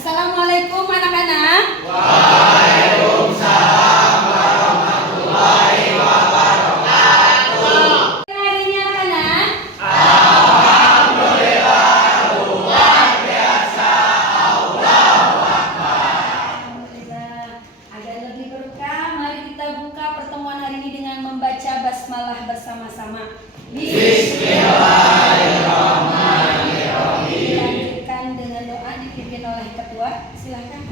Assalamualaikum anak-anak. Waalaikumsalam warahmatullahi wabarakatuh. Hari ini anak-anak. Alhamdulillah luar biasa. Allahu Akbar. Alhamdulillah. Agar lebih berkah, mari kita buka pertemuan hari ini dengan membaca basmalah bersama-sama. Bismillahirrahmanirrahim. Dilanjutkan dengan doa dipimpin oleh ketua. Silakan.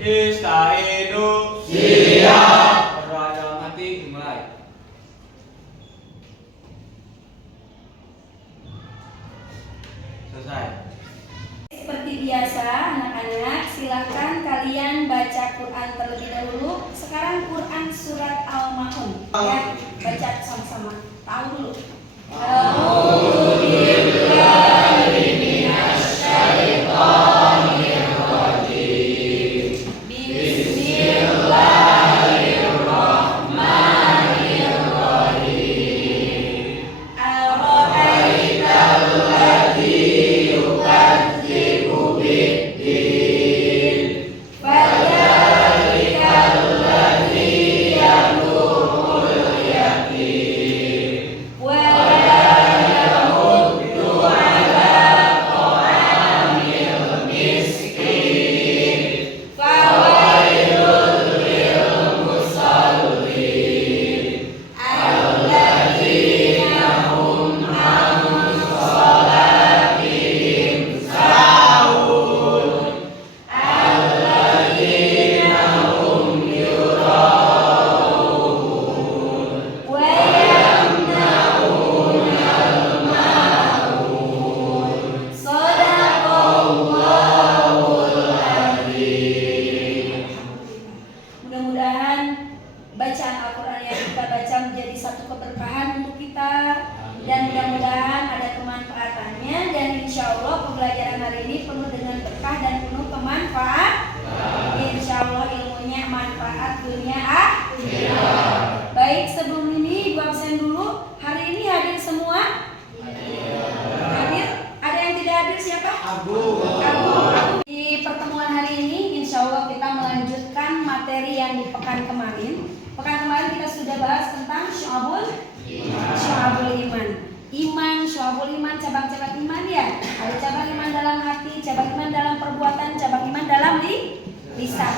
Istainu. Siap. Berdoa dalam hati dimulai. Selesai. Seperti biasa anak-anak, silakan kalian baca Quran terlebih dahulu. Sekarang Quran surat Al-Maun ya, baca sama-sama. Tahu dulu. Mudah-mudahan bacaan Al-Quran yang kita baca menjadi satu keberkahan untuk kita, dan mudah-mudahan ada kemanfaatannya, dan insya Allah pembelajaran hari ini penuh dengan berkah dan penuh kemanfaat. Insya Allah ilmunya manfaat dunia akhirat. Baik, sebelum ini Ibu absen dulu. Hari ini hadir semua? Hadir? Ada yang tidak hadir siapa? Abu. Di pertemuan hari ini insya Allah kita melanjutkan materi yang di pekan kemarin. Pekan kemarin kita sudah bahas tentang syu'abul iman. Syu'abul iman, cabang-cabang iman ya. Ada cabang iman dalam hati, cabang iman dalam perbuatan, cabang iman dalam lisan.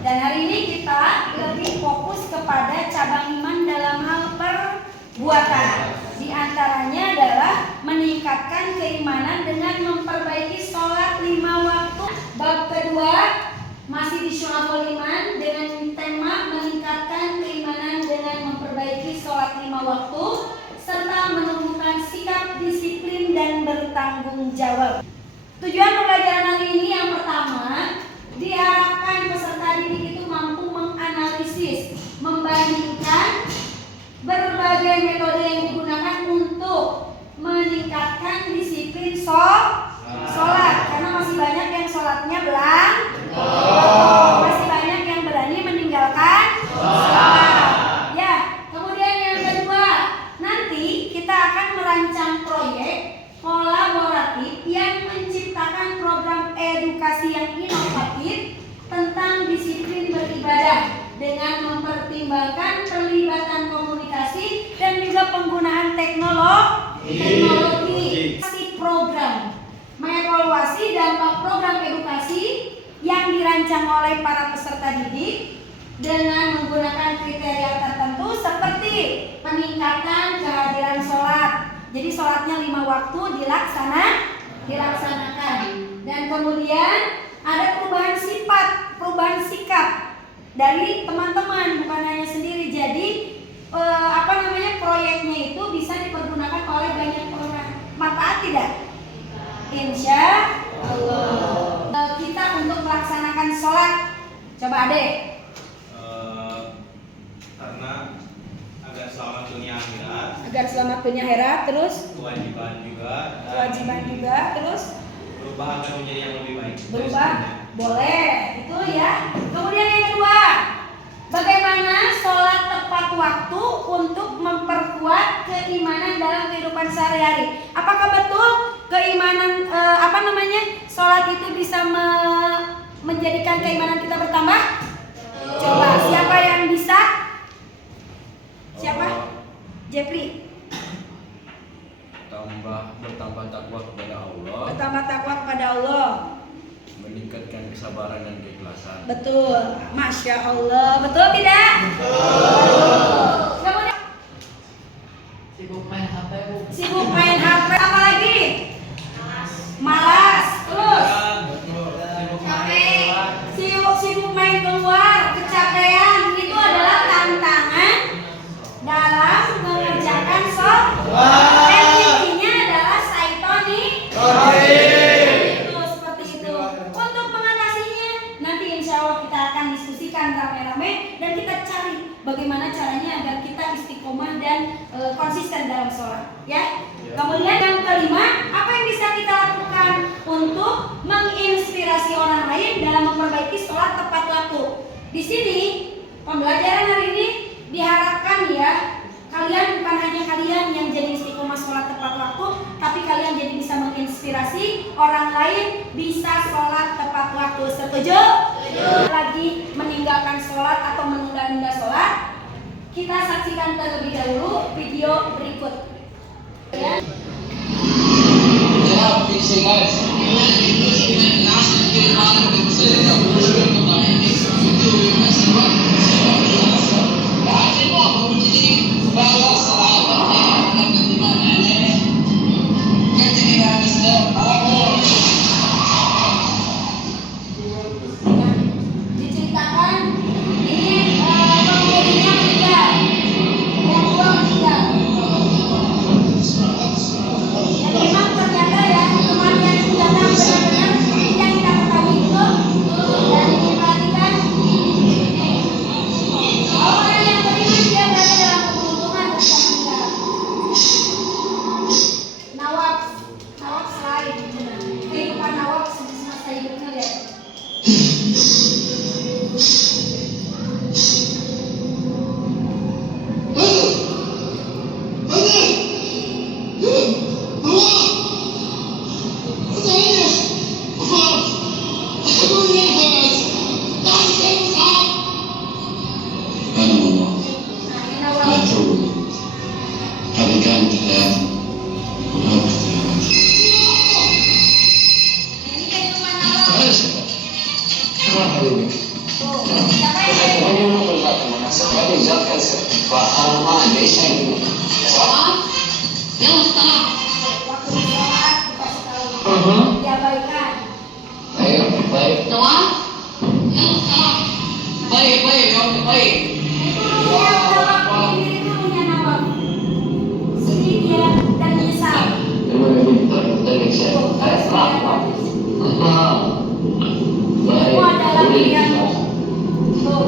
Dan hari ini kita lebih fokus kepada cabang iman dalam hal perbuatan. Di antaranya adalah meningkatkan keimanan dengan memperbaiki sholat 5 waktu. Bab kedua masih di syu'abul iman dengan tema meningkatkan keimanan dengan memperbaiki sholat 5 waktu serta menumbuhkan sikap disiplin dan bertanggung jawab. Tujuan pembelajaran hari ini yang pertama, diharapkan peserta didik itu mampu menganalisis, membandingkan berbagai metode yang digunakan untuk meningkatkan disiplin sholat, karena masih banyak yang sholatnya masih banyak yang berani meninggalkan sholat. Ya, kemudian yang kedua, nanti kita akan merancang proyek kolaboratif yang menciptakan program edukasi yang inovatif tentang disiplin beribadah dengan mempertimbangkan perlibatan komunikasi dan juga penggunaan teknologi. Program mengevaluasi dampak program edukasi yang dirancang oleh para peserta didik dengan menggunakan kriteria tertentu seperti peningkatan kehadiran sholat. Jadi sholatnya 5 waktu dilaksanakan. Dan kemudian ada perubahan sifat, perubahan sikap dari teman-teman, bukan hanya sendiri. Jadi proyeknya itu bisa dipergunakan oleh banyak orang. Manfaat tidak? Insya Allah. Kita untuk melaksanakan sholat, coba adek. Karena agar selamat dunia akhirat. Agar selamat dunia akhirat, terus Kewajiban juga. Terus Berubah agar menjadi yang lebih baik. berubah, boleh, itu ya. Kemudian yang kedua, bagaimana sholat tepat waktu untuk memperkuat keimanan dalam kehidupan sehari-hari. Apakah betul keimanan sholat itu bisa menjadikan keimanan kita bertambah? Coba siapa yang bisa? Siapa? Jepri. Bertambah takwa kepada Allah, Bertambah takwa kepada Allah. meningkatkan kesabaran dan keikhlasan. Betul. Masya Allah. Betul tidak? Betul. Kemudian Sibuk main HP, Bu. sibuk main HP. Apa lagi? Malas. Terus sibuk main keluar, kecapean. Itu adalah tantangan dalam mengerjakan sholat. Intinya adalah saitoni. Itu seperti itu. Untuk mengatasinya, nanti insya Allah kita akan diskusikan rame-rame dan kita cari bagaimana caranya agar kita istiqomah dan konsisten dalam sholat. Ya. Kemudian yang kelima, apa yang bisa kita lakukan untuk menginspirasi orang lain dalam memperbaiki sholat tepat waktu? Di sini pembelajaran hari ini diharapkan ya, kalian bukan hanya kalian yang jadi istiqomah sholat tepat waktu, tapi kalian jadi bisa menginspirasi orang lain bisa sholat tepat waktu. Setuju? Lagi meninggalkan sholat atau menunda-nunda sholat, kita saksikan terlebih dahulu video berikut. Ya. Diceritakan ini pengemudinya meninggal, yang dua meninggal. Dan memang ternyata ya kematian itu datang benar-benar yang kita ketahui itu dan diperhatikan. Orang yang beriman dia berada dalam keberuntungan dan kemenangan. Nawab selain kehidupan Nawab semasa hidupnya ya. Ini kehidupan Nawab. Siapa yang waktu sholat dikasih tahu diabaikan. Itu ruhnya Nawab, ini ruhnya Nawab. Sini dia dan menyesal. Itu adalah pilihanmu. Tuh.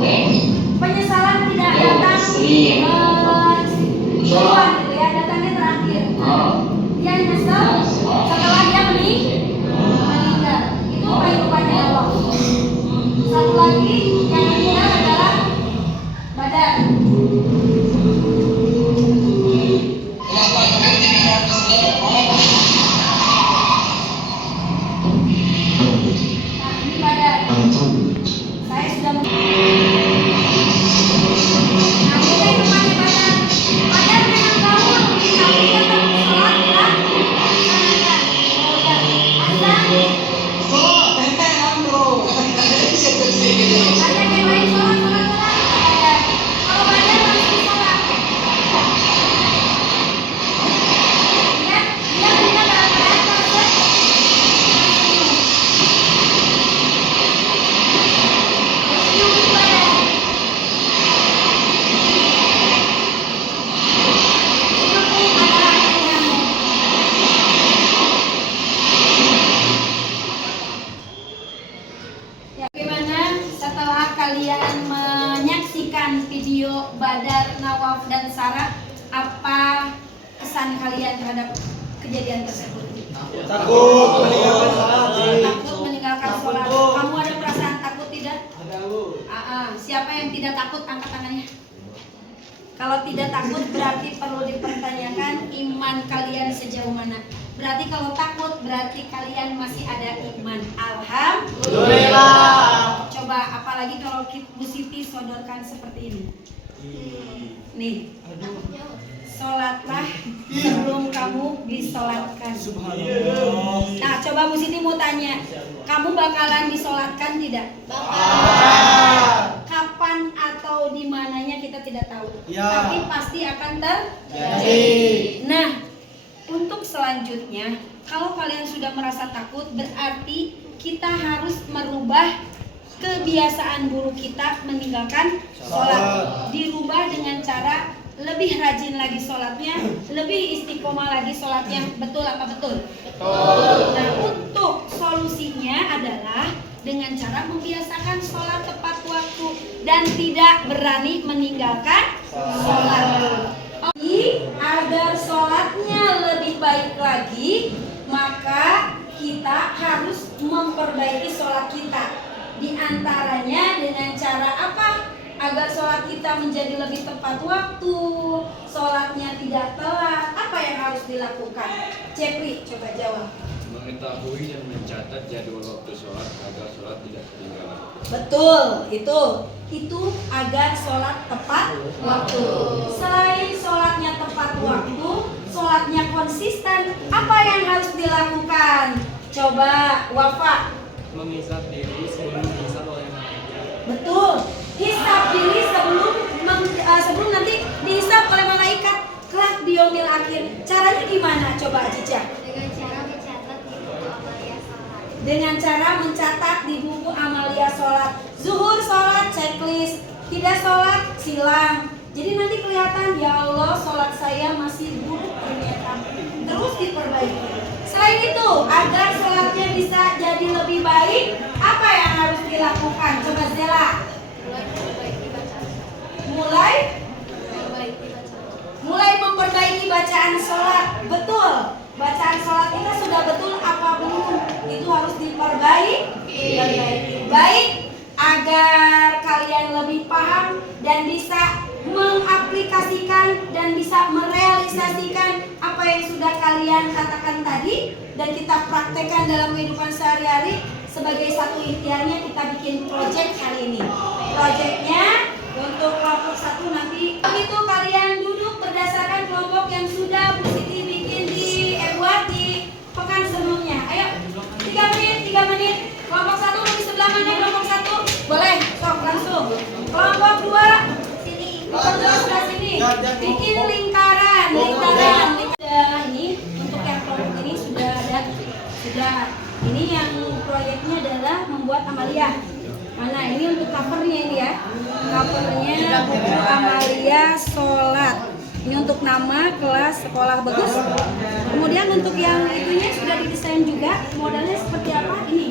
Penyesalan tidak datang duluan gitu ya, datangnya terakhir. Dia nyesel setelah dia meninggal. Itu kehidupannya Allah. Satu lagi yang meninggal adalah Badar. Nah ini Badar. Saya sudah nah ini kehidupannya Badar. Badar memang bangun, tapi tetap sholat ya. Oh ya, banyak yang lain sholat. Kalau Badar masih sholat. Dia meninggal dalam keadaan tersenyum. Tersenyum di Badar. Hidupmu adalah pilihanmu. Ya, bagaimana setelah kalian menyaksikan video Badar, Nawaf, dan Sarah, apa kesan kalian terhadap kejadian tersebut? Takut meninggalkan sholat. Takut meninggalkan sholat. Kamu ada perasaan takut tidak? Ada, Bu. Siapa yang tidak takut angkat tangannya? Kalau tidak takut berarti perlu dipertanyakan iman kalian sejauh mana. Berarti kalau takut berarti kalian masih ada iman. Alhamdulillah. apalagi kalau Bu Siti sodorkan seperti ini. Nih, sholatlah sebelum kamu disolatkan. Nah, coba Bu Siti mau tanya, kamu bakalan disolatkan tidak? Kapan atau di mananya kita tidak tahu, tapi pasti akan terjadi. Nah, untuk selanjutnya, kalau kalian sudah merasa takut, berarti kita harus merubah kebiasaan buruk kita meninggalkan sholat. Dirubah dengan cara lebih rajin lagi sholatnya, lebih istiqomah lagi sholatnya. Betul apa betul? Betul. Nah, untuk solusinya adalah dengan cara membiasakan sholat tepat waktu dan tidak berani meninggalkan sholat. Agar sholatnya lebih baik lagi, maka kita harus memperbaiki sholat kita. Di antaranya dengan cara apa? Agar sholat kita menjadi lebih tepat waktu, sholatnya tidak telat. Apa yang harus dilakukan? Cepri, coba jawab. Mengetahui dan mencatat jadwal waktu sholat agar sholat tidak ketinggalan. Betul, itu agar sholat tepat waktu. Selain sholatnya tepat waktu, sholatnya konsisten, apa yang harus dilakukan? Coba Wafa. Menghisap diri sebelum dihisap oleh malaikat. Betul, hisap diri sebelum nanti dihisap oleh malaikat kelak di yaumil akhir. Caranya gimana? Coba Cica. Dengan cara mencatat di buku amalia sholat. Zuhur sholat checklist, tidak sholat silang. Jadi nanti kelihatan, ya Allah sholat saya masih buruk ternyata. Terus diperbaiki. Selain itu, agar sholatnya bisa jadi lebih baik, apa yang harus dilakukan? Coba Zela. Mulai memperbaiki bacaan sholat. Betul. Bacaan sholat kita sudah betul apa belum? Itu harus diperbaiki. Baik, agar kalian lebih paham dan bisa mengaplikasikan dan bisa merealisasikan apa yang sudah kalian katakan tadi dan kita praktekkan dalam kehidupan sehari-hari. Sebagai satu ikhtiarnya kita bikin project hari ini. Projectnya untuk kelompok 1 nanti. Begitu kalian duduk berdasarkan kelompok yang sudah Bu Siti bikin buat di pekan sebelumnya. Ayo, 3 menit. Kelompok 1 di sebelah mana? Kelompok 1 boleh, sok langsung. Kelompok 2 sini. Kelompok 2 sebelah sini. Bikin lingkaran. Ini untuk yang kelompok ini sudah ada. Ini yang proyeknya adalah membuat amalia. Mana ini untuk covernya ini ya. Covernya buku amalia sholat. Ini untuk nama kelas sekolah bagus. Kemudian untuk yang itunya sudah didesain juga. Modelnya seperti apa? Ini.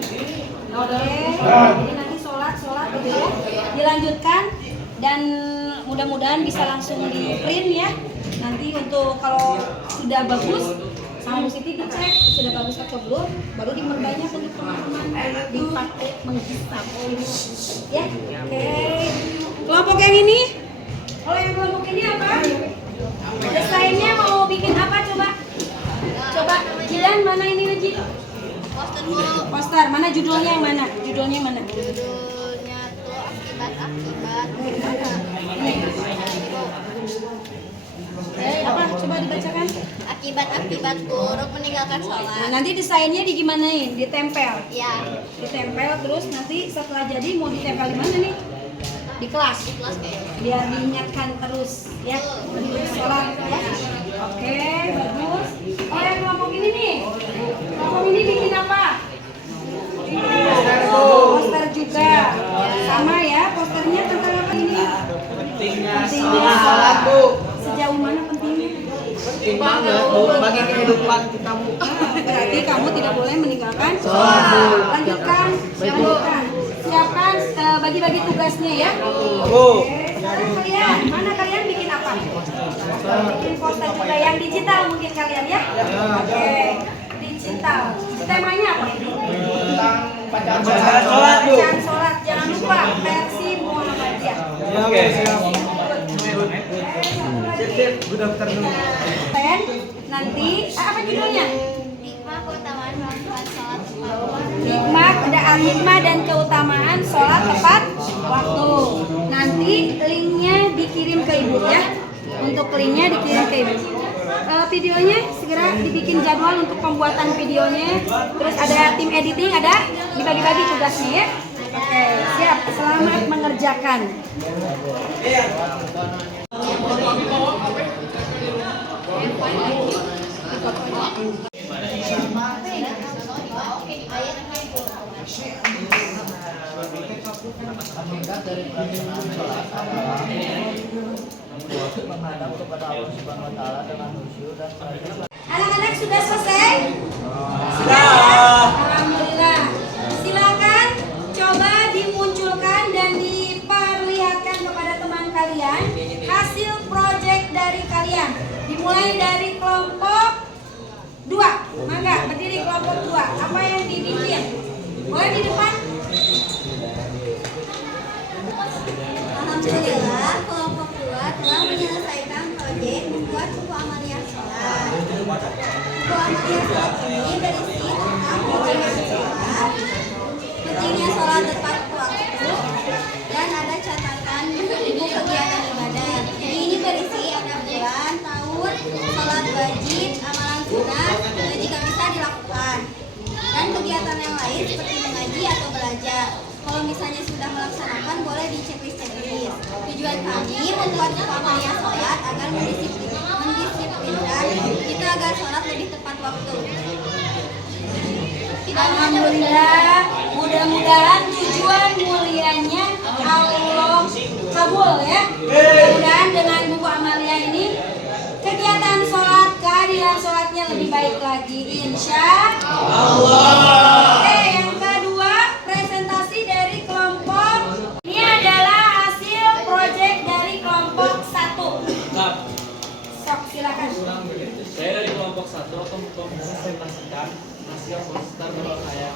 Oke. Jadi nanti sholat gitu ya. Dilanjutkan dan mudah-mudahan bisa langsung di print ya. Nanti untuk kalau sudah bagus sama Bu Siti dicek sudah bagus atau belum, baru diperbanyak untuk teman-teman dipakai menghisap ya. Oke. Kelompok yang ini, kalau yang kelompok ini apa? Desainnya mau bikin apa coba? Jilan mana ini Reji? Poster dulu. Poster. Mana judulnya yang mana? Judulnya Judulnya tuh akibat. Apa? Coba dibacakan. Akibat buruk meninggalkan Nah, sholat. nanti desainnya digimanain? Ditempel. Ya, Ditempel terus nanti setelah jadi mau ditempel di mana nih? Di kelas. di kelas kayaknya. Biar diingatkan terus ya. Terus sholat ya. Oke, bagus. Oh, yang kelompok ini nih. Kelompok ini bikin apa? Poster juga. Sama ya, posternya tentang apa ini? Pentingnya Pentingnya sholat, Bu. Sejauh mana pentingnya? Penting banget, Bu, bagi kehidupan kita, Bu. Berarti kamu tidak boleh meninggalkan sholat. Lanjutkan. Siapkan bagi-bagi tugasnya ya. Oke, sekarang kalian, mana kalian bikin apa? Bikin poster juga yang digital mungkin kalian ya. Oke, digital. Temanya apa ini? Bacaan sholat, Bu. Bacaan sholat. Jangan lupa versi Muhammadiyah. Oke. Nanti apa judulnya? Hikmah keutamaan melakukan sholat. Hikmah, ada al-hikmah dan keutamaan sholat tepat waktu. Nanti linknya dikirim ke ibu ya. Untuk linknya dikirim ke ibu. Videonya segera dibikin jadwal untuk pembuatan videonya. Terus ada tim editing, ada dibagi-bagi tugasnya ya. Oke, siap. Selamat mengerjakan. Hakikat dari pelaksanaan sholat adalah menghadap kepada Allah Subhanahu wa taala dengan khusyuk dan perhatian. Anak-anak sudah selesai? Sudah ya? Alhamdulillah. Silakan coba dimunculkan dan diperlihatkan kepada teman kalian hasil proyek dari kalian. Dimulai dari kelompok 2. Mangga, berdiri kelompok 2. Apa yang dibikin? Boleh di depan? Alhamdulillah, kelompok 2 telah menyelesaikan proyek membuat buku amalia sholat. Buku amalia sholat ini berisi tentang pentingnya sholat tepat waktu, dan ada catatan buku kegiatan ibadah. Ini berisi ada bulan, tahun, sholat wajib, amalan sunat, jika bisa dilakukan, dan kegiatan yang lain seperti mengaji atau belajar. Kalau misalnya sudah melaksanakan, boleh diceklis-ceklis. Tujuan kami membuat buku amalia sholat agar mendisiplinkan kita agar sholat lebih tepat waktu. Alhamdulillah, mudah-mudahan tujuan mulianya Allah kabul ya. Mudah-mudahan dengan buku amalia ini kegiatan sholat, keadilan sholatnya lebih baik lagi, insya Allah. Oke, yang kedua presentasi dari kelompok ini adalah hasil proyek dari kelompok 1. Sok silakan. Saya dari kelompok 1 akan mempresentasikan hasil poster dari saya.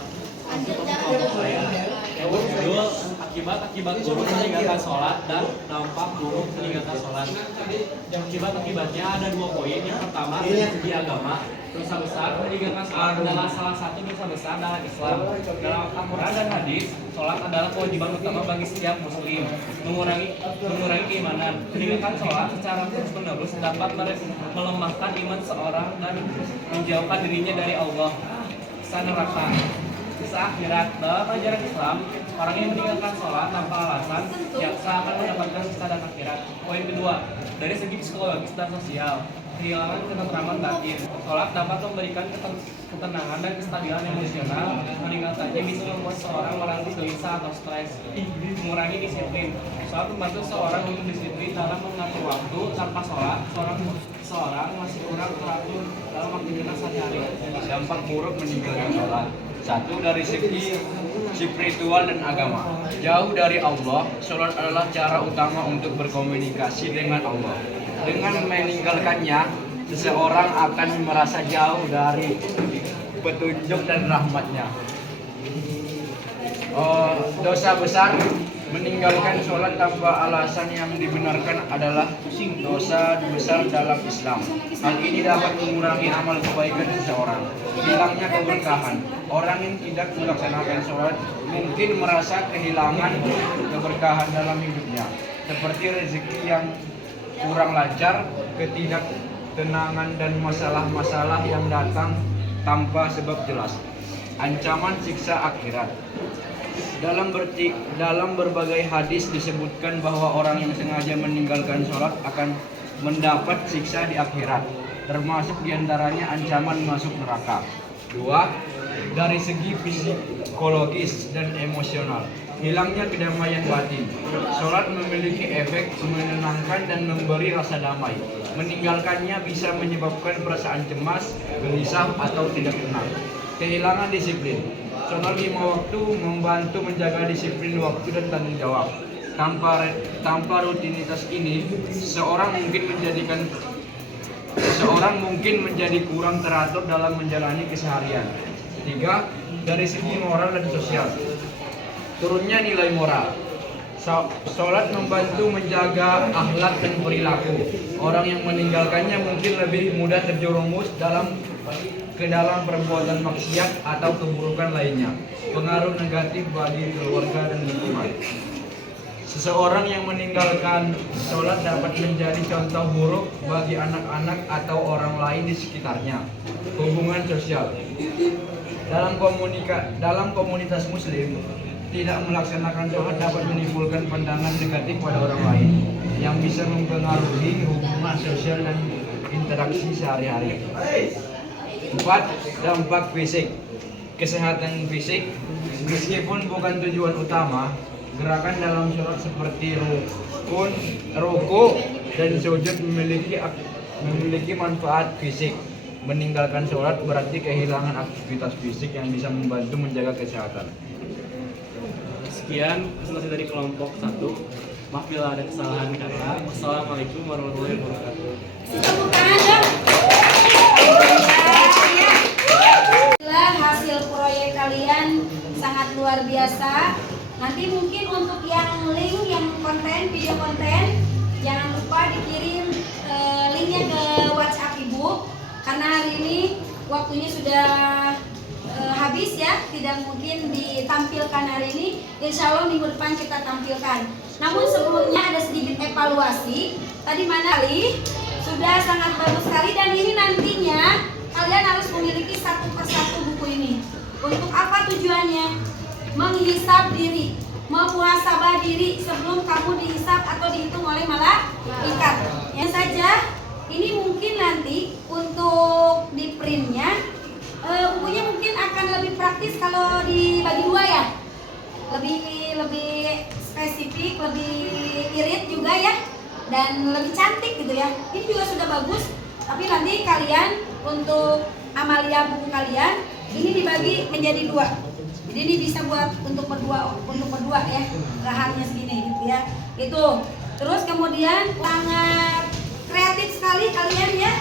Yang berjudul akibat buruk meninggalkan sholat dan dampak buruk meninggalkan sholat. Akibatnya ada 2 poin. Yang pertama dari segi agama, dosa besar meninggalkan sholat adalah salah satu dosa besar dalam Islam. Dalam Al-Quran dan hadis, sholat adalah kewajiban utama bagi setiap muslim. Mengurangi keimanan. Meninggalkan sholat secara terus-menerus dapat melemahkan iman seorang dan menjauhkan dirinya dari Allah. Kisah neraka. Kisah akhirat. Dalam ajaran Islam, orang yang meninggalkan sholat tanpa alasan akan mendapatkan kisah dan akhirat. Poin kedua, dari segi psikologis dan sosial, kehilangan ketentraman batin. Sholat dapat memberikan ketenangan dan kestabilan emosional. Meninggalkannya bisa membuat seorang merasa gelisah atau stres. Mengurangi disiplin. Sholat membantu seorang untuk disiplin dalam mengatur waktu. Tanpa sholat, seorang masih kurang teratur dalam aktivitas sehari-hari. Dampak buruk meninggalkan sholat. 1. Dari segi spiritual dan agama. Jauh dari Allah, sholat adalah cara utama untuk berkomunikasi dengan Allah. Dengan meninggalkannya, seseorang akan merasa jauh dari petunjuk dan rahmatnya. Dosa besar meninggalkan sholat tanpa alasan yang dibenarkan adalah dosa besar dalam Islam. Hal ini dapat mengurangi amal kebaikan seseorang. Hilangnya keberkahan. Orang yang tidak melaksanakan sholat mungkin merasa kehilangan keberkahan dalam hidupnya, seperti rezeki yang kurang lancar, ketidaktenangan, dan masalah-masalah yang datang tanpa sebab jelas. Ancaman siksa akhirat. Dalam berbagai hadis disebutkan bahwa orang yang sengaja meninggalkan sholat akan mendapat siksa di akhirat, termasuk diantaranya ancaman masuk neraka. 2. Dari segi psikologis dan emosional, hilangnya kedamaian batin. Sholat memiliki efek menenangkan dan memberi rasa damai. Meninggalkannya bisa menyebabkan perasaan cemas, gelisah, atau tidak tenang. Kehilangan disiplin. Sholat 5 waktu membantu menjaga disiplin waktu dan tanggung jawab. Tanpa rutinitas ini, seseorang mungkin menjadi kurang teratur dalam menjalani keseharian. 3. Dari segi moral dan sosial, turunnya nilai moral. Sholat membantu menjaga akhlak dan perilaku. Orang yang meninggalkannya mungkin lebih mudah terjerumus ke dalam perbuatan maksiat atau keburukan lainnya. Pengaruh negatif bagi keluarga dan lingkungan. Seseorang yang meninggalkan sholat dapat menjadi contoh buruk bagi anak-anak atau orang lain di sekitarnya. Hubungan sosial. Dalam komunitas muslim, tidak melaksanakan sholat dapat menimbulkan pandangan negatif pada orang lain yang bisa mempengaruhi hubungan sosial dan interaksi sehari-hari. 4. Dampak fisik. Kesehatan fisik. Meskipun bukan tujuan utama, gerakan dalam sholat seperti ruku dan sujud memiliki manfaat fisik. Meninggalkan sholat berarti kehilangan aktivitas fisik yang bisa membantu menjaga kesehatan. Sekian presentasi dari kelompok 1. Maaf bila ada kesalahan kata. Wassalamualaikum warahmatullahi wabarakatuh. Tepuk tangan dong. Alhamdulillah, hasil proyek kalian sangat luar biasa. Nanti mungkin untuk yang link, yang konten, video konten, jangan lupa dikirim linknya ke WhatsApp Ibu. Karena hari ini waktunya sudah habis ya, tidak mungkin ditampilkan hari ini. Insya Allah minggu depan kita tampilkan. Namun sebelumnya ada sedikit evaluasi. Tadi mana kali sudah sangat bagus sekali, dan ini nantinya kalian harus memiliki satu persatu buku ini. Untuk apa tujuannya? Menghisab diri, memuhasabah diri sebelum kamu dihisab atau dihitung oleh malaikat. Yang saja ini mungkin nanti untuk di printnya bukunya mungkin akan lebih praktis kalau dibagi dua ya, lebih spesifik, lebih irit juga ya, dan lebih cantik gitu ya. Ini juga sudah bagus, tapi nanti kalian untuk amalia buku kalian ini dibagi menjadi dua. Jadi ini bisa buat untuk berdua ya, lahannya segini gitu ya. Itu. Terus kemudian sangat kreatif sekali kalian ya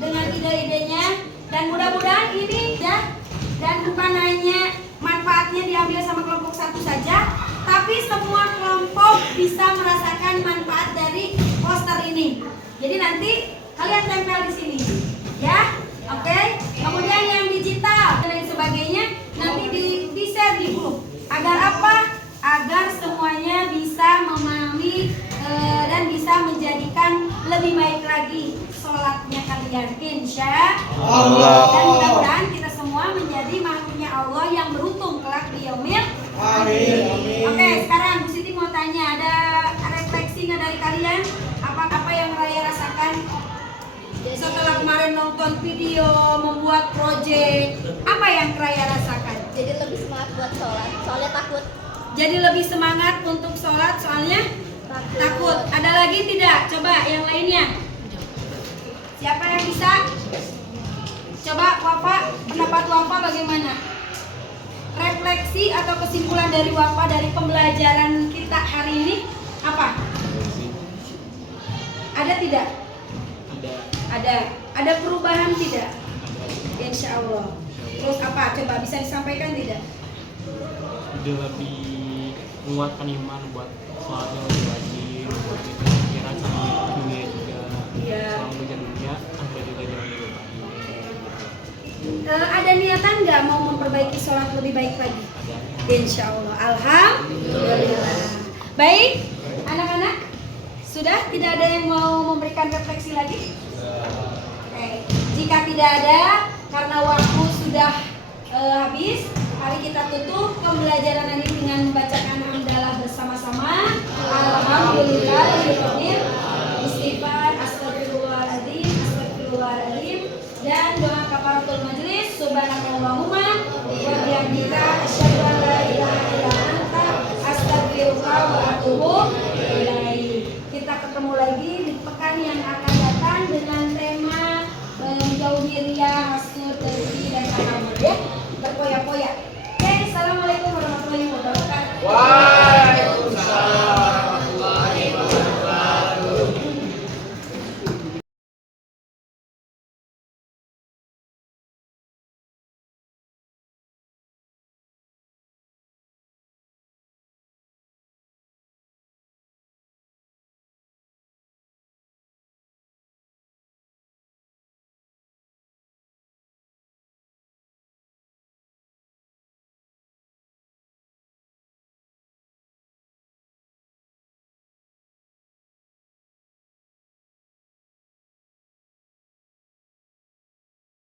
dengan ide-idenya, dan mudah-mudahan ini ya, dan bukan hanya manfaatnya diambil sama kelompok 1 saja, tapi semua kelompok bisa merasakan manfaat dari poster ini. Jadi nanti kalian tempel di sini ya. Oke. Kemudian yang digital dan lain sebagainya nanti di-share di grup. Agar apa? Agar semuanya bisa memahami dan bisa menjadikan lebih baik lagi sholatnya kalian, insya Allah. Dan mudah-mudahan kita semua menjadi makhluknya Allah yang beruntung kelak di yaumil akhir. Oke, sekarang Bu Siti mau tanya, ada refleksi nggak dari kalian? Apa yang Raya rasakan setelah kemarin nonton video, membuat proyek? Apa yang Raya rasakan? Jadi lebih semangat buat sholat, soalnya takut. Jadi lebih semangat untuk sholat soalnya takut. Ada lagi tidak? Coba yang lainnya. Siapa yang bisa? Coba Wafa, pendapat Wafa bagaimana? Refleksi atau kesimpulan dari Wafa dari pembelajaran kita hari ini apa? Ada tidak? Ada perubahan tidak? Insya Allah. Terus apa? Coba bisa disampaikan tidak? Udah lebih menguatkan iman buat sholat yang lebih rajin, buat pikiran sama dunia juga. Iya. Selama belajar dunia, sampai juga jangan lupa. Ada niatan nggak mau memperbaiki sholat lebih baik lagi? Insya Allah. Alhamdulillah. Baik, anak-anak, sudah tidak ada yang mau memberikan refleksi lagi? Oke. Jika tidak ada, karena waktu sudah habis, mari kita tutup pembelajaran ini dengan membacakan hamdalah bersama-sama. Alhamdulillahirabbil istighfar, astagfirullahaladzim, dan doa kafaratul majelis. Subhanakallahumma